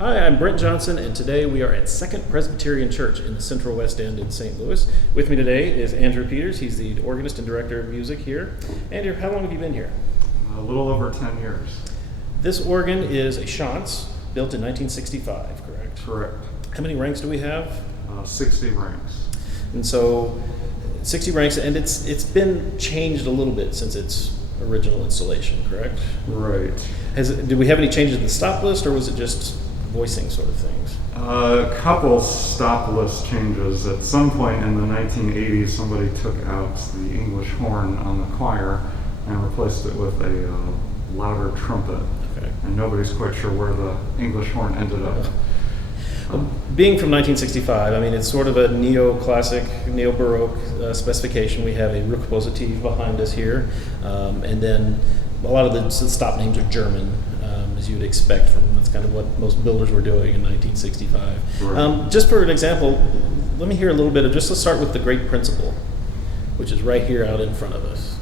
Hi, I'm Brent Johnson, and today we are at Second Presbyterian Church in the Central West End in St. Louis. With me today is Andrew Peters. He's the organist and director of music here. Andrew, how long have you been here? A little over 10 years. This organ is a Schantz, built in 1965, correct? Correct. How many ranks do we have? 60 ranks. And so 60 ranks, and it's been changed a little bit since its original installation, correct? Right. Did we have any changes in the stop list, or was it just voicing sort of things? A couple stop list changes. At some point in the 1980s, somebody took out the English horn on the choir and replaced it with a louder trumpet. Okay. And nobody's quite sure where the English horn ended up. Being from 1965, I mean, it's sort of a neoclassic, neo-baroque specification. We have a rook positive behind us here, and then a lot of the stop names are German, as you would expect from, that's kind of what most builders were doing in 1965. Right. Just for an example, let me hear a little bit of, let's start with the great principle, which is right here out in front of us.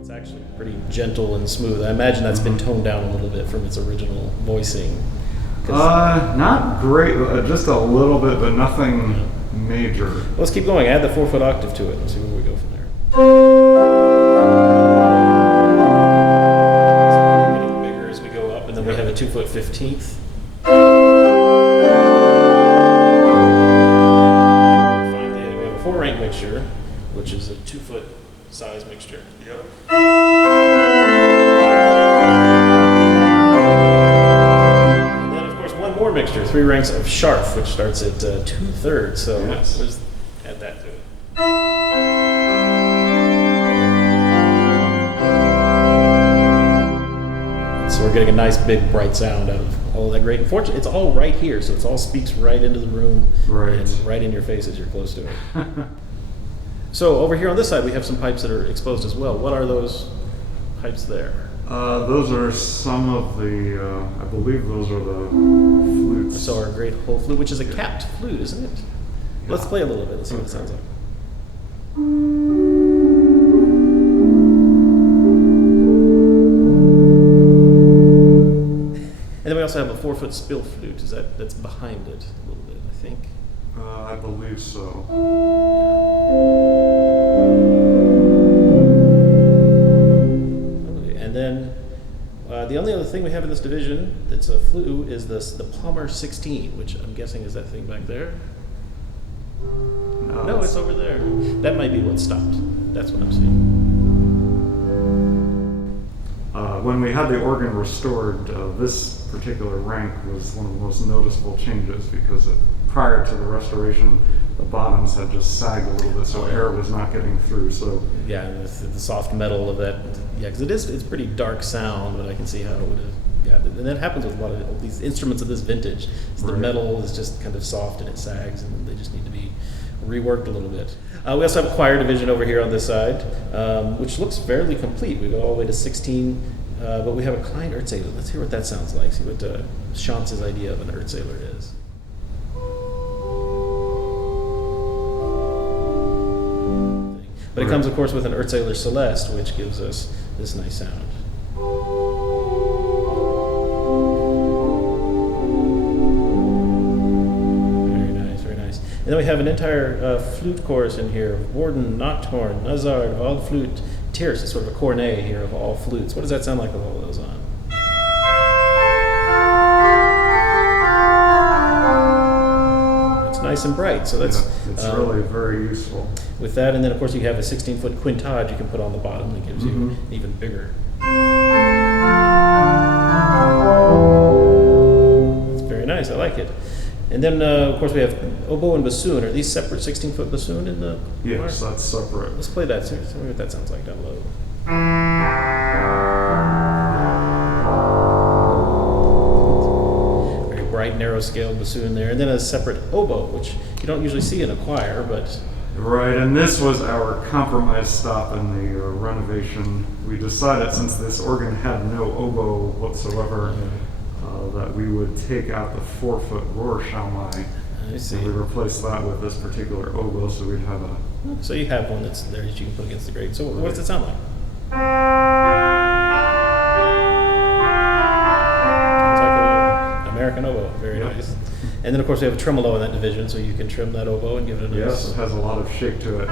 It's actually pretty gentle and smooth. I imagine that's been toned down a little bit from its original voicing. Not great, just a little bit, but nothing major. Let's keep going. Add the 4-foot octave to it and see where we go from there. So we're getting bigger as we go up, and then we have a 2-foot 15th. Finally, we have a 4-rank mixture, which is a 2-foot size mixture. Yep. Mixture, 3 ranks of Scharf, which starts at 2/3. So yes. Let's add that to it. So we're getting a nice big bright sound out of all of that great. Unfortunately, it's all right here, so it all speaks right into the room, right, and right in your face as you're close to it. So over here on this side, we have some pipes that are exposed as well. What are those pipes there? Those are some of the, I believe those are the flutes. So our great whole flute, which is a capped flute, isn't it? Yeah. Let's play a little bit. Let's see what it sounds like. And then we also have a 4-foot spill flute. That's behind it a little bit, I think. I believe so. The only other thing we have in this division that's a flute is the Palmer 16, which I'm guessing is that thing back there. No, it's over there. That might be what stopped. That's what I'm seeing. When we had the organ restored, this particular rank was one of the most noticeable changes because prior to the restoration, the bottoms had just sagged a little bit, so air was not getting through. So yeah, and the soft metal of that. Yeah, because it's pretty dark sound, but I can see how it would have. Yeah, and that happens with a lot of these instruments of this vintage. So the metal is just kind of soft and it sags, and they just need to be reworked a little bit. We also have a choir division over here on this side, which looks fairly complete. We go all the way to 16, but we have a Klein Erzähler. Let's hear what that sounds like. See what Schantz's idea of an Erzähler is. But it comes, of course, with an Erzähler Celeste, which gives us this nice sound. Very nice, very nice. And then we have an entire flute chorus in here: Warden, Nocturne, Nazard, Waldflute, Tierce. It's sort of a cornet here of all flutes. What does that sound like with all those on? Nice and bright, so that's it's really very useful. With that, and then of course you have a 16-foot quintade you can put on the bottom that gives you even bigger. It's very nice. I like it. And then of course we have oboe and bassoon. Are these separate 16-foot bassoon in the? Yes, that's separate. Let's play that. Tell me what that sounds like down low. Bright, narrow-scaled bassoon there, and then a separate oboe, which you don't usually see in a choir, but... Right, and this was our compromise stop in the renovation. We decided, since this organ had no oboe whatsoever, that we would take out the 4-foot Rohrschaumai I see. And we replaced that with this particular oboe, so we'd have a... So you have one that's there that you can put against the grate. So what does it sound like? Sounds like an American oboe. Very nice. And then, of course, we have a tremolo in that division, so you can trim that oboe and give it a nice... Yes, it has a lot of shake to it.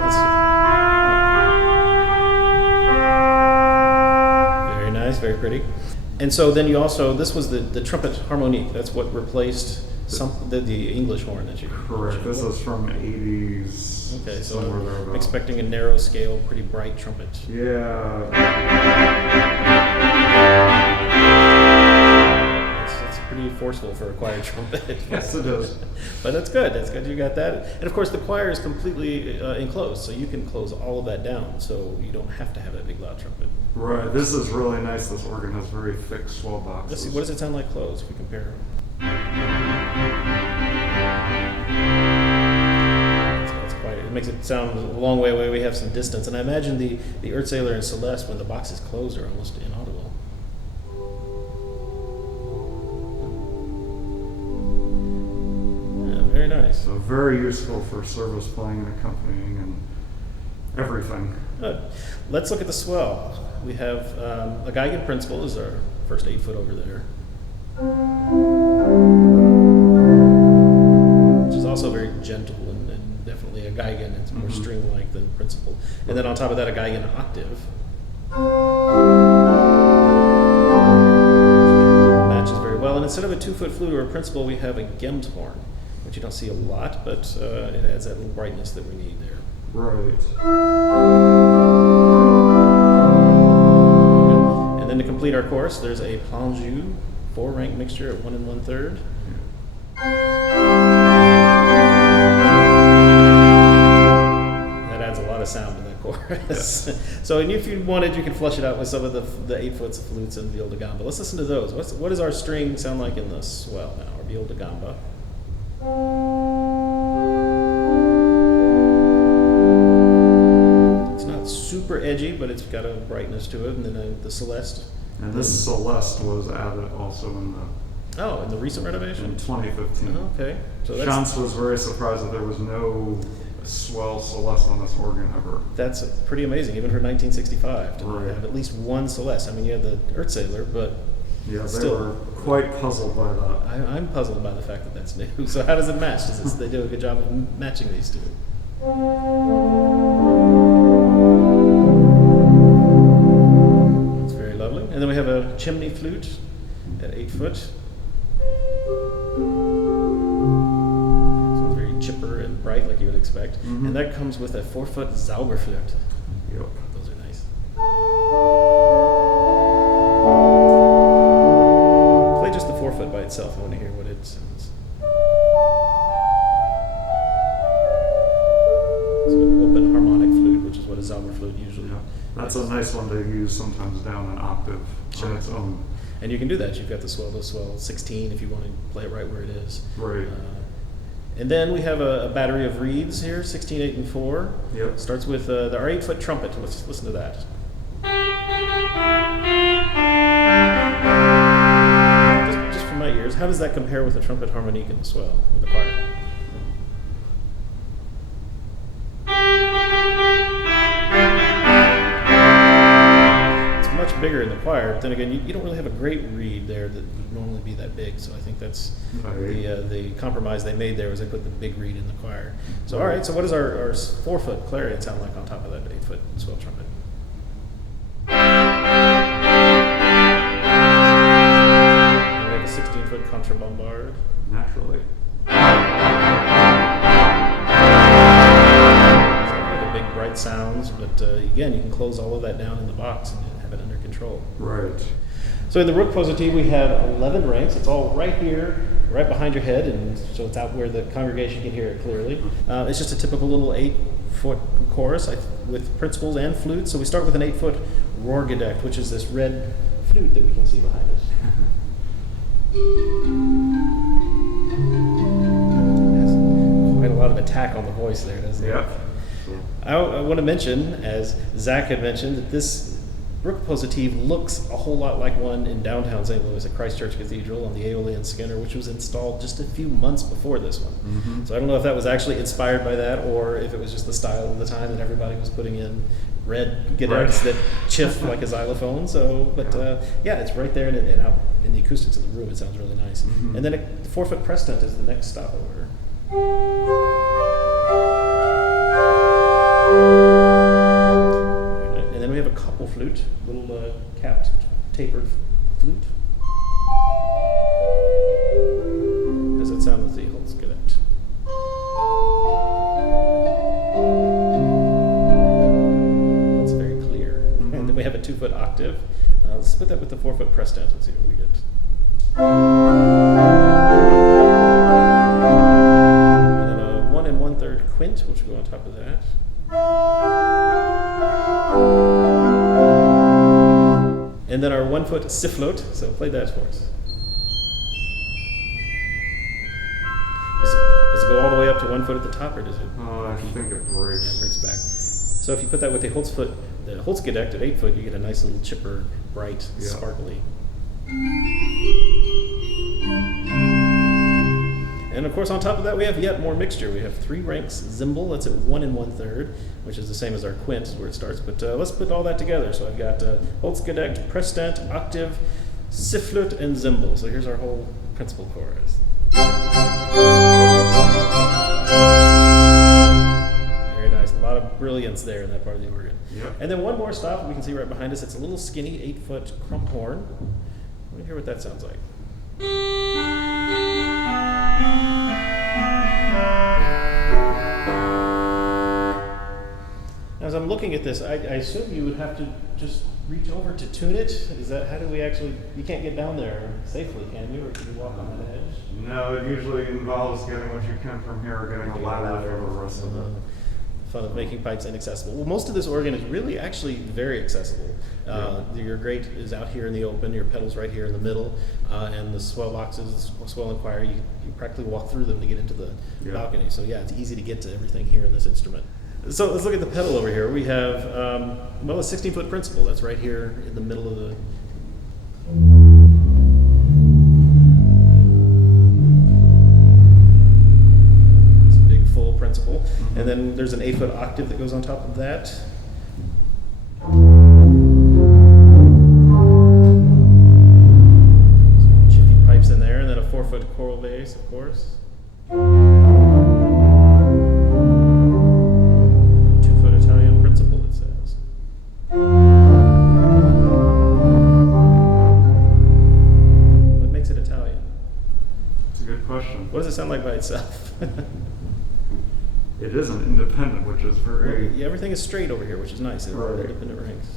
Very nice, very pretty. And so then you also, this was the trumpet harmonique. That's what replaced the English horn that you... Correct. This is from 80s. Okay, so somewhere thereabouts. I'm expecting a narrow scale, pretty bright trumpet. Yeah. It's pretty forceful for a choir trumpet. Yes, it is. But that's good. That's good you got that. And of course, the choir is completely enclosed, so you can close all of that down, so you don't have to have that big loud trumpet. Right. This is really nice. This organ has very thick swell boxes. Let's see, what does it sound like closed if we compare them? That's quite, it makes it sound a long way away. We have some distance. And I imagine the Erzähler and Celeste, when the box is closed, are almost inaudible. Yeah, very nice. So very useful for service playing and accompanying and everything. Good. Let's look at the swell. We have a Geigen principal is our first 8-foot over there. Which is also very gentle and definitely a Geigen. It's more string-like than principal. And then on top of that, a Geigen octave. Matches very well. And instead of a 2-foot flute or a principal, we have a Gemmed horn, which you don't see a lot, but it adds that little brightness that we need there. Right. And then to complete our course, there's a plan jeu 4-rank mixture at 1 1/3. That adds a lot of sound to that chorus. So, and if you wanted, you can flush it out with some of the 8-foot flutes and viol de gamba. Let's listen to those. What does our string sound like in the swell now? Our viol de gamba. Super edgy, but it's got a brightness to it. And then the Celeste. And this Celeste was added also in the recent renovation? In 2015. Oh, okay. So that's, Schantz was very surprised that there was no swell Celeste on this organ ever. That's pretty amazing, even for 1965, to Right. have at least one Celeste. I mean, you had the Erzähler, but Yeah, they still, were quite puzzled by that. I'm puzzled by the fact that that's new. So how does it match? They do a good job of matching these two. And then we have a chimney flute at 8 foot. So it's very chipper and bright, like you would expect. And that comes with a 4-foot Zauberflte. Yep. Those are nice. Play just the 4-foot by itself. I want to hear what it sounds. It's an open harmonic flute, which is what a Zauberflute usually. Yeah. That's a nice one to use sometimes down an octave on its own. And you can do that. You've got the swell to swell 16 if you want to play it right where it is. Right. And then we have a battery of reeds here, 16, 8, and 4. Yep. Starts with our 8-foot trumpet. Let's listen to that. Just from my ears, how does that compare with the trumpet harmonique in the swell, with the choir? Bigger in the choir, but then again, you don't really have a great reed there that would normally be that big, so I think that's the compromise they made there was they put the big reed in the choir. So all right, so what does our 4-foot clarinet sound like on top of that 8-foot swell trumpet? And we have a 16-foot contrabombard. Naturally. Big bright sounds, but again, you can close all of that down in the box and have it under control. Right. So in the rook positive, we have 11 ranks. It's all right here, right behind your head, and so it's out where the congregation can hear it clearly. It's just a typical little 8-foot chorus with principals and flutes. So we start with an 8-foot Rohrgedeckt, which is this red flute that we can see behind us. It has quite a lot of attack on the voice there, doesn't it? Yeah. I want to mention, as Zach had mentioned, that this Rook positive looks a whole lot like one in downtown St. Louis at Christ Church Cathedral on the Aeolian Skinner, which was installed just a few months before this one. Mm-hmm. So I don't know if that was actually inspired by that or if it was just the style of the time that everybody was putting in red gedecks that chiff like a xylophone. So, but yeah, it's right there and out in the acoustics of the room. It sounds really nice. Mm-hmm. And then the 4-foot crescent is the next stop over. And then we have a couple flute, little capped, tapered flute. How does that sound with the Holzgedeckt? It's very clear. Mm-hmm. And then we have a 2-foot octave. Let's put that with the 4-foot crescent and see what we get. And then a 1 1/3 quint, which will go on top of that. And then our 1-foot sifflot. So play that for us. Does it go all the way up to 1 foot at the top, or does it? I think it breaks. Yeah, it breaks back. So if you put that with the Holzgedeckt at 8 foot, you get a nice little chipper, bright, Yeah. sparkly. And of course, on top of that, we have yet more mixture. We have 3 ranks zimbal. That's at 1 1/3, which is the same as our quint, is where it starts. But let's put all that together. So I've got Holzgedeckt, crescent, octave, sifflot, and zimbal. So here's our whole principal chorus. Very nice. A lot of brilliance there in that part of the organ. Yep. And then one more stop we can see right behind us. It's a little skinny 8-foot crump horn. Let me hear what that sounds like. As I'm looking at this, I assume you would have to just reach over to tune it. Is that, how do we actually, you can't get down there safely, can you? Or can you walk on that edge? No, it usually involves getting what you can from here, or getting a ladder for the rest of it. Fun of making pipes inaccessible. Well, most of this organ is really actually very accessible. Your grate is out here in the open, your pedals right here in the middle, and the swell boxes, swell and choir, you practically walk through them to get into the balcony. So yeah, it's easy to get to everything here in this instrument. So let's look at the pedal over here. We have, well, a 16-foot principal. That's right here in the middle of the... It's a big full principal. Mm-hmm. And then there's an 8-foot octave that goes on top of that. Some chiffy pipes in there, and then a 4-foot choral bass, of course. What does it sound like by itself? It isn't independent, which is very... Yeah, everything is straight over here, which is nice. It's all independent ranks.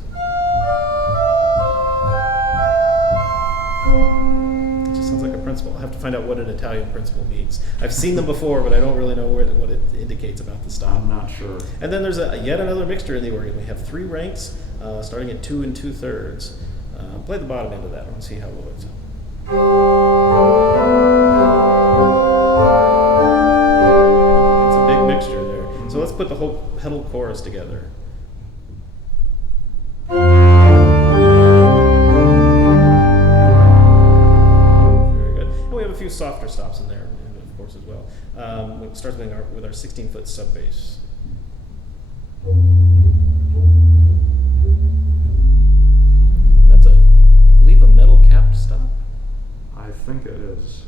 It just sounds like a principal. I'll have to find out what an Italian principal means. I've seen them before, but I don't really know what it indicates about the style. I'm not sure. And then there's yet another mixture in the organ. We have 3 ranks, starting at 2 2/3. Play the bottom end of that. I want to see how low it sounds. Mixture there. So let's put the whole pedal chorus together. Very good. And we have a few softer stops in there, of course, as well. It starts with our 16-foot sub bass. That's I believe, a metal capped stop. I think it is.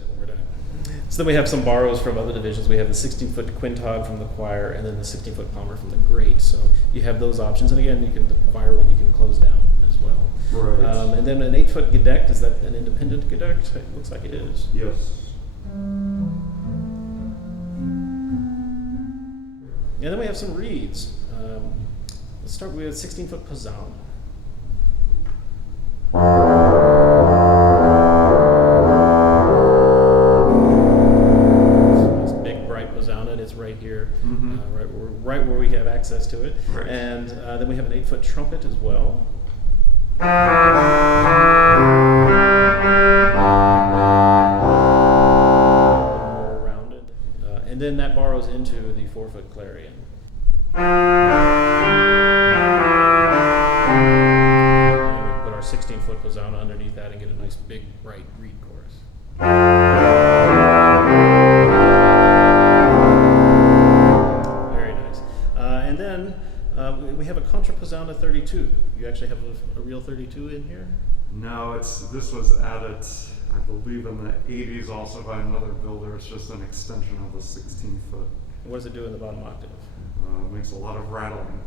So then we have some borrows from other divisions. We have the 16-foot quintog from the choir, and then the 16-foot palmer from the grate. So you have those options. And again, the choir one you can close down as well. Right. And then an 8-foot gedeckt. Is that an independent gedeckt? It looks like it is. Yes. And then we have some reeds. Let's start with 16-foot posaune. Right here, right where we have access to it. Right. And then we have an 8-foot trumpet as well. More rounded. And then that borrows into the 4-foot clarion. bright reed chorus. Very nice. And then we have a contrapposauna 32. You actually have a real 32 in here? No, this was added, I believe, in the 80s also by another builder. It's just an extension of the 16-foot. What does it do in the bottom octave? Makes a lot of rattling.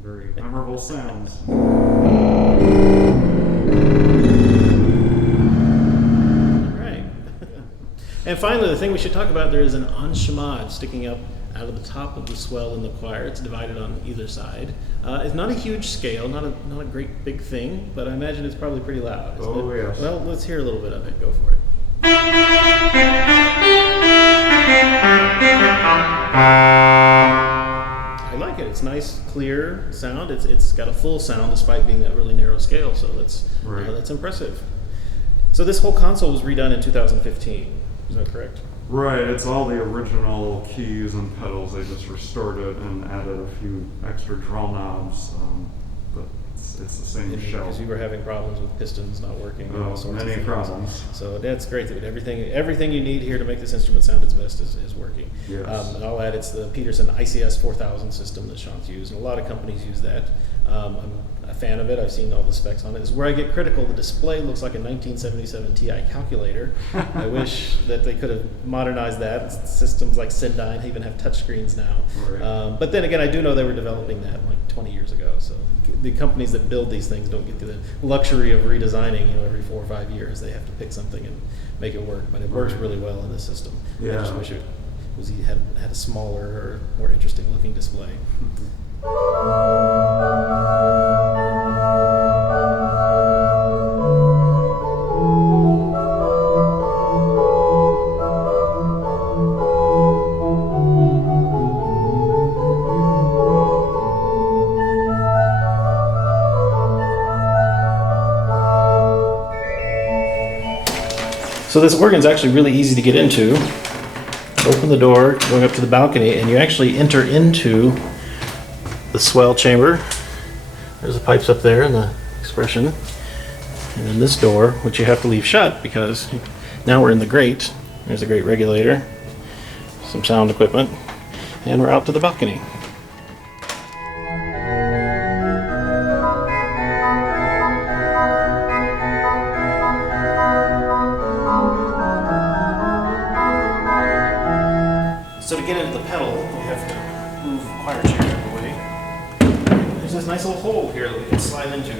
Very memorable sounds. Right. And finally, the thing we should talk about, there is an enchimade sticking up out of the top of the swell in the choir. It's divided on either side. It's not a huge scale, not a great big thing, but I imagine it's probably pretty loud. Oh, yes. Well, let's hear a little bit of it. Go for it. I like it. It's nice, clear sound. It's got a full sound despite being that really narrow scale, so that's impressive. So this whole console was redone in 2015. Is that correct? Right, it's all the original keys and pedals. They just restored it and added a few extra draw knobs, but it's the same shell. Because you were having problems with pistons not working. And all sorts many of things. problems. So that's great that everything you need here to make this instrument sound its best is working. Yes. And I'll add it's the Peterson ICS 4000 system that Schantz used, and a lot of companies use that. I'm a fan of it. I've seen all the specs on it. It's where I get critical. The display looks like a 1977 Ti calculator. I wish that they could have modernized that. Systems like Sendyne even have touchscreens now. Right. But then again, I do know they were developing that like 20 years ago. So the companies that build these things don't get the luxury of redesigning. Every 4 or 5 years they have to pick something and make it work. But it works really well in this system. Yeah. I just wish it had a smaller or more interesting looking display. So this organ's actually really easy to get into. Open the door, going up to the balcony, and you actually enter into the swell chamber. There's the pipes up there and the expression. And then this door, which you have to leave shut because now we're in the grate. There's a grate regulator, some sound equipment, and we're out to the balcony. So to get into the pedal, we have to move the choir chair out of the way. There's this nice little hole here that we can slide into.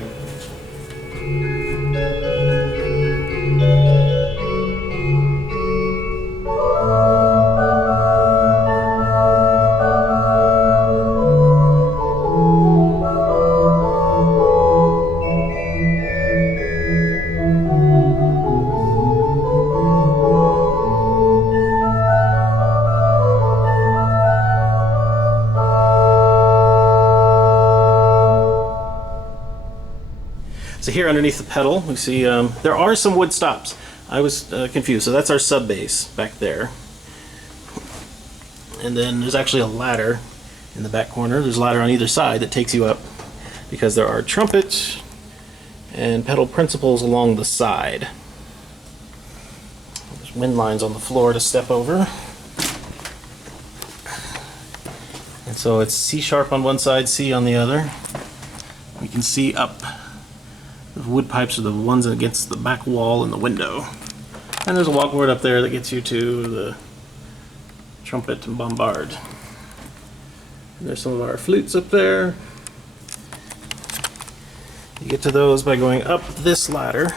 So here underneath the pedal, we see there are some wood stops. I was confused. So that's our sub bass back there. And then there's actually a ladder in the back corner. There's a ladder on either side that takes you up because there are trumpets and pedal principals along the side. There's wind lines on the floor to step over. And so it's C sharp on one side, C on the other. We can see up. The wood pipes are the ones against the back wall and the window. And there's a walkboard up there that gets you to the trumpet and bombard. And there's some of our flutes up there. You get to those by going up this ladder.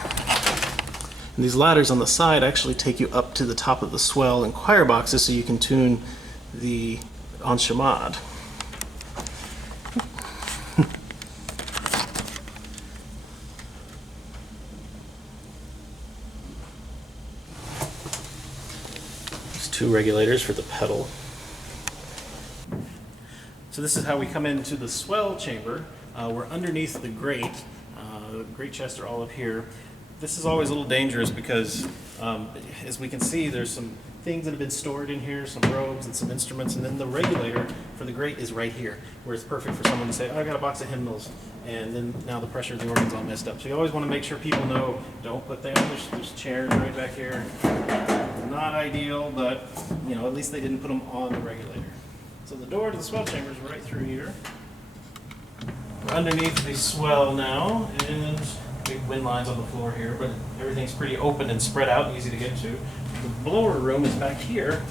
And these ladders on the side actually take you up to the top of the swell and choir boxes so you can tune the enchimade. Two regulators for the pedal. So this is how we come into the swell chamber. We're underneath the grate. The grate chests are all up here. This is always a little dangerous because as we can see there's some things that have been stored in here, some robes and some instruments, and then the regulator for the grate is right here, where it's perfect for someone to say, oh, I got a box of hymnals, and then now the pressure of the organ's all messed up. So you always want to make sure people know, don't put them, there's chairs right back here. Not ideal, but you know, at least they didn't put them on the regulator. So the door to the swell chamber is right through here. We're underneath the swell now, and big wind lines on the floor here, but everything's pretty open and spread out and easy to get to. The blower room is back here.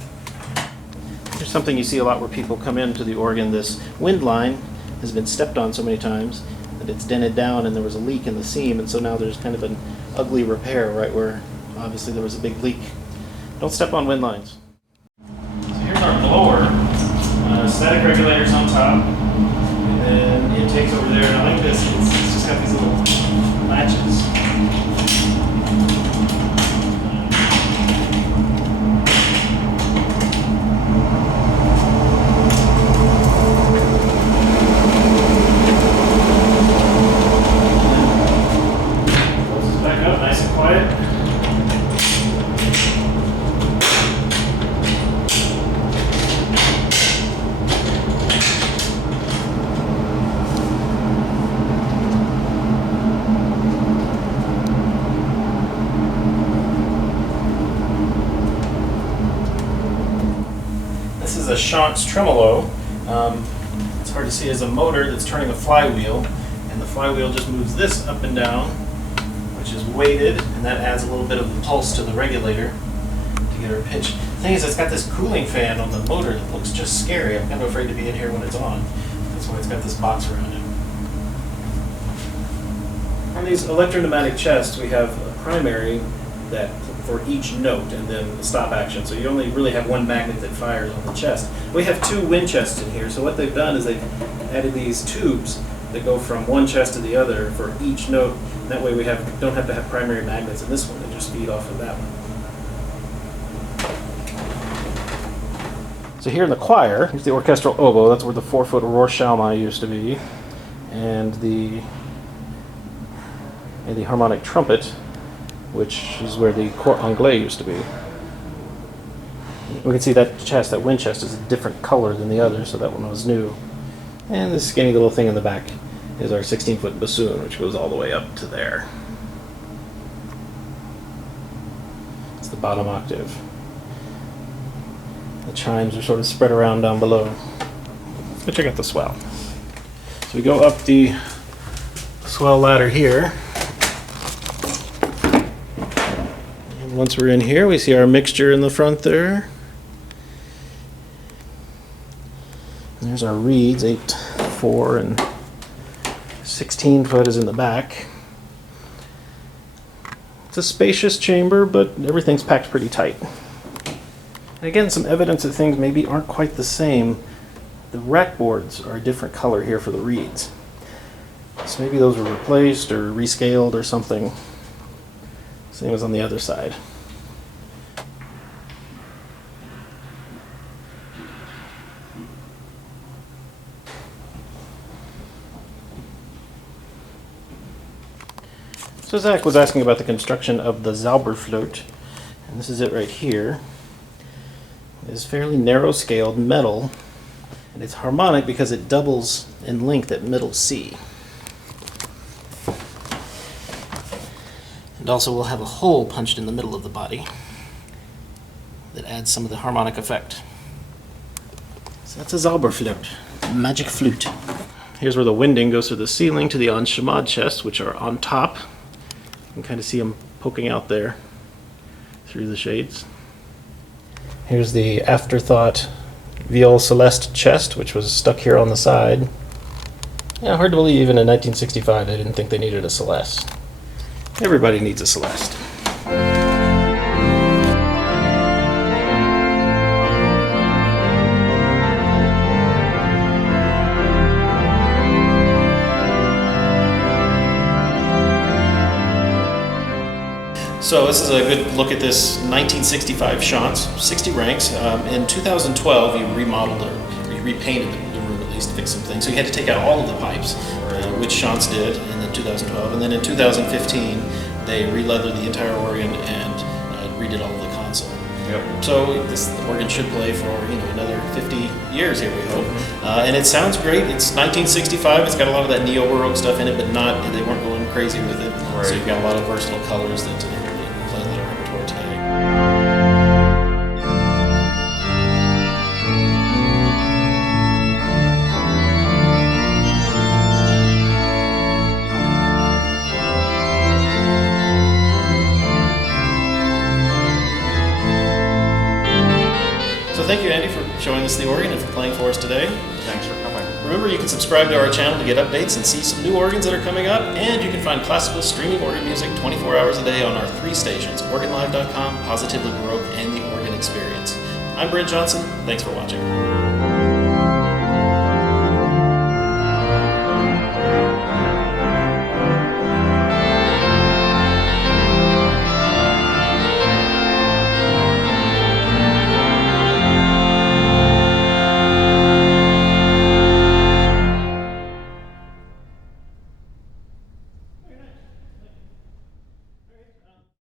Here's something you see a lot where people come into the organ. This wind line has been stepped on so many times that it's dented down and there was a leak in the seam, and so now there's kind of an ugly repair right where obviously there was a big leak. Don't step on wind lines. So here's our blower. Static regulators on top, and then intakes over there. And I like this, it's just got these little latches. Closes back up, nice and quiet. This is a Schantz Tremolo. It's hard to see as a motor that's turning a flywheel, and the flywheel just moves this up and down, which is weighted, and that adds a little bit of pulse to the regulator to get our pitch. The thing is, it's got this cooling fan on the motor that looks just scary. I'm kind of afraid to be in here when it's on. That's why it's got this box around it. On these electro-pneumatic chests, we have a primary that for each note, and then the stop action. So you only really have one magnet that fires on the chest. We have two wind chests in here, so what they've done is they've added these tubes that go from one chest to the other for each note. That way we don't have to have primary magnets in this one, they just feed off of that one. So here in the choir, here's the orchestral oboe. That's where the 4-foot Rorschach used to be. And the harmonic trumpet, which is where the cor anglais used to be. We can see that chest, that wind chest, is a different color than the other, so that one was new. And this skinny little thing in the back is our 16-foot bassoon, which goes all the way up to there. It's the bottom octave. The chimes are sort of spread around down below. Let's go check out the swell. So we go up the swell ladder here. Once we're in here, we see our mixture in the front there. And there's our reeds, 8, 4, and 16 foot is in the back. It's a spacious chamber, but everything's packed pretty tight. And again, some evidence that things maybe aren't quite the same. The rack boards are a different color here for the reeds. So maybe those were replaced or rescaled or something. Same as on the other side. So Zach was asking about the construction of the Zauberflte, and this is it right here. It is fairly narrow-scaled metal, and it's harmonic because it doubles in length at middle C. And also we'll have a hole punched in the middle of the body that adds some of the harmonic effect. So that's a Zauberflte, magic flute. Here's where the winding goes through the ceiling to the enchimade chests, which are on top. You can kind of see them poking out there through the shades. Here's the afterthought viol celeste chest, which was stuck here on the side. Yeah, hard to believe even in 1965 they didn't think they needed a celeste. Everybody needs a celeste. So this is a good look at this 1965 Schantz, 60 ranks. In 2012, he remodeled or he repainted the room, at least fixed some things. So he had to take out all of the pipes, which Schantz did in 2012. And then in 2015, they re-leathered the entire organ and redid all of the console. Yep. So this organ should play for another 50 years here, we hope. And it sounds great. It's 1965. It's got a lot of that neo-baroque stuff in it, but they weren't going crazy with it. Right. So you've got a lot of versatile colors that play a lot of repertoire today. So thank you, Andy, for showing us the organ and for playing for us today. Thanks for coming. Remember, you can subscribe to our channel to get updates and see some new organs that are coming up, and you can find classical streaming organ music 24 hours a day on our 3 stations, organlive.com, Positively Baroque, and the Organ Experience. I'm Brent Johnson. Thanks for watching.